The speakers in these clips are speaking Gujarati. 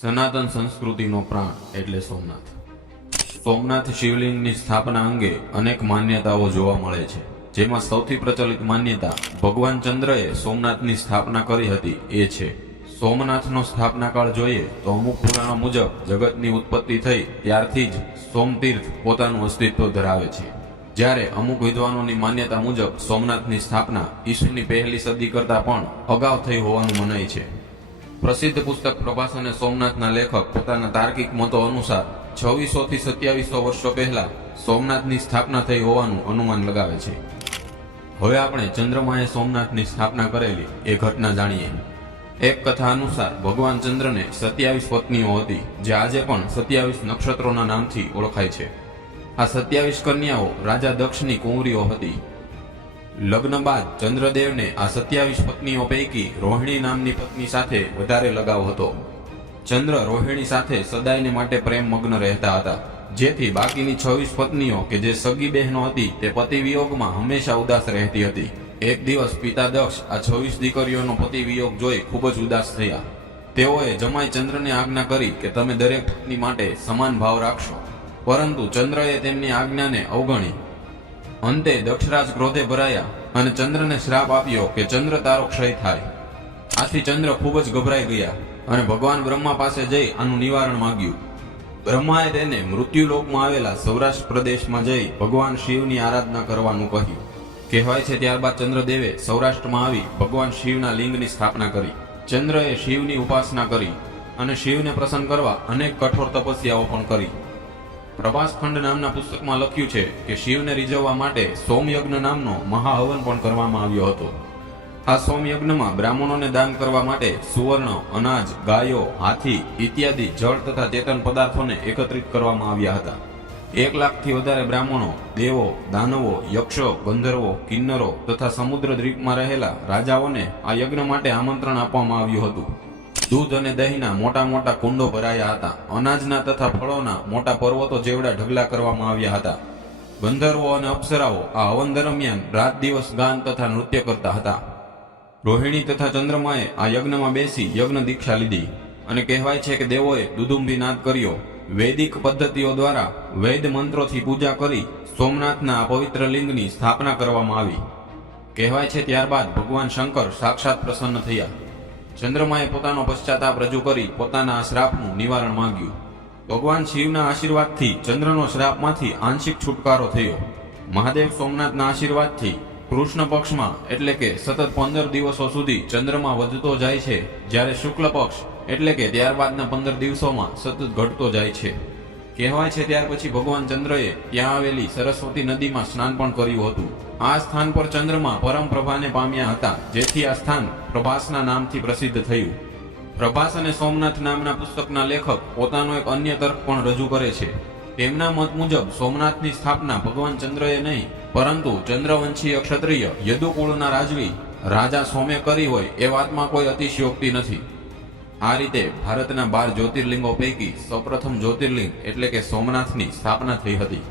સનાતન સંસ્કૃતિનો પ્રાણ એટલે સોમનાથ. સોમનાથ શિવલિંગની સ્થાપના અંગે અનેક માન્યતાઓ જોવા મળે છે. જેમાં સૌથી પ્રચલિત માન્યતા ભગવાન ચંદ્રએ સોમનાથની સ્થાપના કરી હતી એ છે. સોમનાથનો સ્થાપના કાળ જોઈએ તો અમુક પુરાણો મુજબ જગતની ઉત્પત્તિ થઈ ત્યારથી જ સોમતીર્થ પોતાનું અસ્તિત્વ ધરાવે છે. જ્યારે અમુક વિદ્વાનોની માન્યતા મુજબ સોમનાથની સ્થાપના ઈસુની પહેલી સદી કરતાં પણ અગાઉ થઈ હોવાનું મનાય છે. પ્રસિદ્ધ પુસ્તક પ્રભાસ અને સોમનાથના લેખક પોતાના તાર્કિક મતો અનુસાર છવ્વીસો થી સત્યાવીસો વર્ષો પહેલા સોમનાથની સ્થાપના થઈ હોવાનું અનુમાન લગાવે છે. હવે આપણે ચંદ્રમાએ સોમનાથની સ્થાપના કરેલી એ ઘટના જાણીએ. એક કથા અનુસાર ભગવાન ચંદ્રને સત્યાવીસ પત્નીઓ હતી, જે આજે પણ સત્યાવીસ નક્ષત્રોના નામથી ઓળખાય છે. આ સત્યાવીસ કન્યાઓ રાજા દક્ષની કુંવરીઓ હતી. લગ્ન બાદ ચંદ્રદેવને આ સત્યાવીસ પત્નીઓ પૈકી રોહિણી નામની પત્ની સાથે વધારે લગાવ હતો. ચંદ્ર રોહિણી સાથે સદાયને માટે પ્રેમ મગ્ન રહેતા હતા. જેથી બાકીની છવ્વીસ પત્નીઓ કે જે સગી બહેનો હતી તે પતિ વિયોગમાં હંમેશા ઉદાસ રહેતી હતી. એક દિવસ પિતા દક્ષ આ છવ્વીસ દીકરીઓનો પતિ વિયોગ જોઈ ખૂબ જ ઉદાસ થયા. તેઓએ જમાઈ ચંદ્રને આજ્ઞા કરી કે તમે દરેક પત્ની માટે સમાન ભાવ રાખશો. પરંતુ ચંદ્રએ તેમની આજ્ઞાને અવગણી અંતે દક્ષરાજ ક્રોધે ભરાયા અને ચંદ્રને શ્રાપ આપ્યો કે ચંદ્ર તારો ક્ષય થાય. આથી ચંદ્ર ખૂબ જ ગભરાઈ ગયા અને ભગવાન બ્રહ્મા પાસે જઈ આનું નિવારણ માંગ્યું. બ્રહ્માએ તેને મૃત્યુલોકમાં આવેલા સૌરાષ્ટ્ર પ્રદેશમાં જઈ ભગવાન શિવની આરાધના કરવાનું કહ્યું. કહેવાય છે ત્યારબાદ ચંદ્રદેવે સૌરાષ્ટ્રમાં આવી ભગવાન શિવના લિંગની સ્થાપના કરી. ચંદ્રએ શિવની ઉપાસના કરી અને શિવને પ્રસન્ન કરવા અનેક કઠોર તપસ્યાઓ પણ કરી. પ્રભાસખંડ નામના પુસ્તકમાં લખ્યું છે કે શિવને રીઝવવા માટે સોમયજ્ઞ નામનો મહાહવન પણ કરવામાં આવ્યો હતો. આ સોમયજ્ઞમાં બ્રાહ્મણોને દાન કરવા માટે સુવર્ણ, અનાજ, ગાયો, હાથી ઇત્યાદિ જળ તથા ચેતન પદાર્થોને એકત્રિત કરવામાં આવ્યા હતા. એક લાખથી વધારે બ્રાહ્મણો દેવો, દાનવો, યક્ષો, ગંધર્વો, કિન્નરો તથા સમુદ્ર દ્વીપમાં રહેલા રાજાઓને આ યજ્ઞ માટે આમંત્રણ આપવામાં આવ્યું હતું. દૂધ અને દહીંના મોટા મોટા કુંડો ભરાયા હતા. અનાજના તથા ફળોના મોટા પર્વતો જેવડા ઢગલા કરવામાં આવ્યા હતા. ગંધર્વો અને અપ્સરાઓ આ હવન દરમિયાન રાત દિવસ ગાન તથા નૃત્ય કરતા હતા. રોહિણી તથા ચંદ્રમાએ આ યજ્ઞમાં બેસી યજ્ઞ દીક્ષા લીધી અને કહેવાય છે કે દેવોએ દુદુંબી નાદ કર્યો. વૈદિક પદ્ધતિઓ દ્વારા વૈદ મંત્રોથી પૂજા કરી સોમનાથના આ પવિત્ર લિંગની સ્થાપના કરવામાં આવી. કહેવાય છે ત્યારબાદ ભગવાન શંકર સાક્ષાત પ્રસન્ન થયા. ચંદ્રમાએ પોતાનો પશ્ચાતાપ રજૂ કરી પોતાના શ્રાપનું નિવારણ માંગ્યું. ભગવાન શિવના આશીર્વાદથી ચંદ્રનો શ્રાપમાંથી આંશિક છુટકારો થયો. મહાદેવ સોમનાથના આશીર્વાદથી કૃષ્ણ પક્ષમાં એટલે કે સતત પંદર દિવસો સુધી ચંદ્રમાં વધતો જાય છે, જ્યારે શુક્લ પક્ષ એટલે કે ત્યારબાદના પંદર દિવસોમાં સતત ઘટતો જાય છે. કહેવાય છે ત્યાર પછી ભગવાન ચંદ્રએ ત્યાં આવેલી સરસ્વતી નદીમાં સ્નાન પણ કર્યું હતું. આ સ્થાન પર ચંદ્રમાં પરમ પ્રભાને પામ્યા હતા, જેથી આ સ્થાન પ્રભાસના નામથી પ્રસિદ્ધ થયું. પ્રભાસ અને સોમનાથ નામના પુસ્તકના લેખક પોતાનો એક અન્ય તર્ક પણ રજૂ કરે છે. તેમના મત મુજબ સોમનાથની સ્થાપના ભગવાન ચંદ્રએ નહીં, પરંતુ ચંદ્રવંશીય ક્ષત્રિય યદુકુળના રાજવી રાજા સોમે કરી હોય એ વાતમાં કોઈ અતિશયોક્તિ નથી. આ રીતે ભારતના બાર જ્યોતિર્લિંગો પૈકી સૌપ્રથમ જ્યોતિર્લિંગ એટલે કે સોમનાથની સ્થાપના થઈ હતી.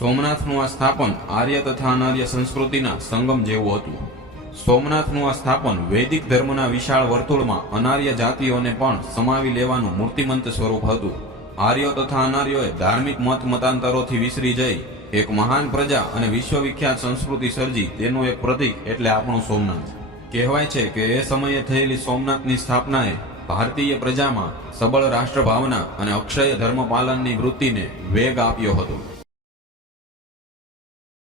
સોમનાથનું આ સ્થાપન આર્ય તથા અનાર્ય સંસ્કૃતિના સંગમ જેવું હતું. સોમનાથનું આ સ્થાપન વૈદિક ધર્મના વિશાળ વર્તુળમાં અનાર્ય જાતિઓને પણ સમાવી લેવાનું મૂર્તિમંત સ્વરૂપ હતું. આર્યો તથા અનાર્યોએ ધાર્મિક મત મતાંતરોથી વિસરી જઈ એક મહાન પ્રજા અને વિશ્વવિખ્યાત સંસ્કૃતિ સર્જી તેનું એક પ્રતીક એટલે આપણું સોમનાથ. કહેવાય છે કે એ સમયે થયેલી સોમનાથની સ્થાપનાએ ભારતીય પ્રજામાં સબળ રાષ્ટ્ર ભાવના અને અક્ષય ધર્મપાલનની વૃત્તિને વેગ આપ્યો હતો.